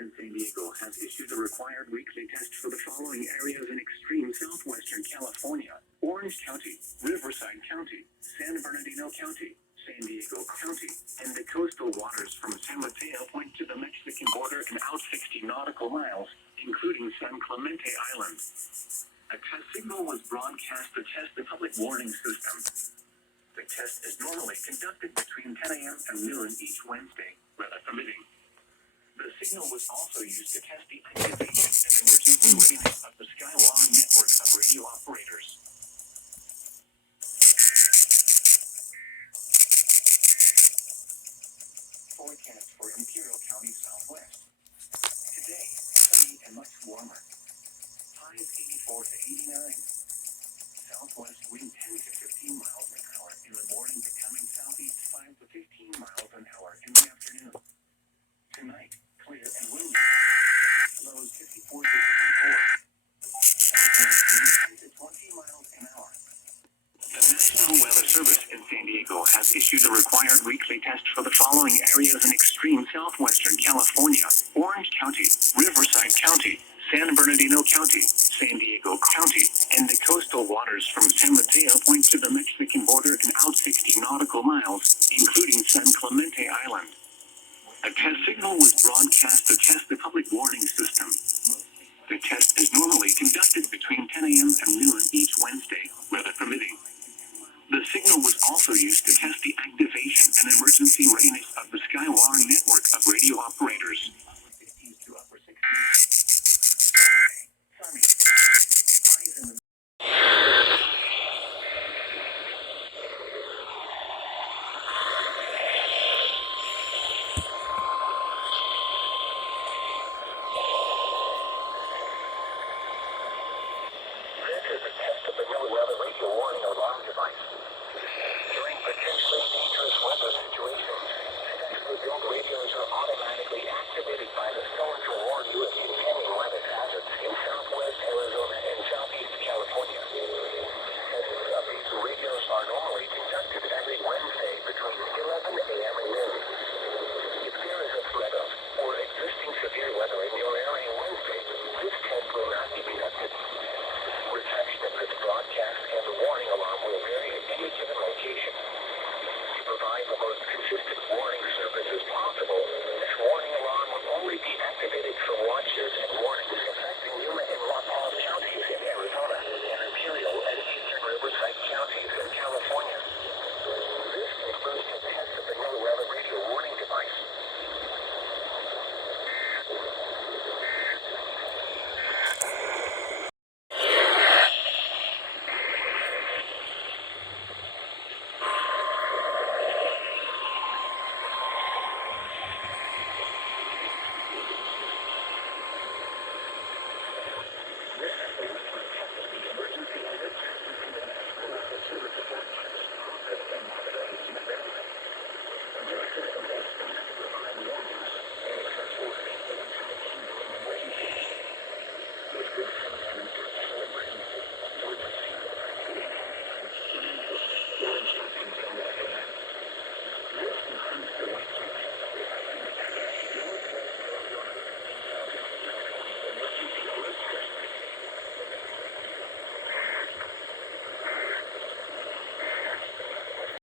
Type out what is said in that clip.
in San Diego has issued a required weekly test for the following areas in extreme southwestern California: Orange County, Riverside County, San Bernardino County, San Diego County, and the coastal waters from San Mateo Point to the Mexican border and out 60 nautical miles, including San Clemente Island. A test signal was broadcast to test the public warning system. The test is normally conducted between 10 a.m. and noon each Wednesday, weather permitting. The signal was also used to test the activity and emergency readiness of the Skywalk network of radio operators. Forecast for Imperial County Southwest. Today, sunny and much warmer. Highs 84 to 89. Southwest wind 10 to 15 miles an hour in the morning, becoming southeast 5 to 15 miles an hour in the afternoon. Tonight, clear and windy. Lows 54 to 54. Southwest wind 10 to 20 miles an hour. The National Weather Service in San Diego has issued a required weekly test for the following areas in extreme southwestern California: Orange County, Riverside County, San Bernardino County,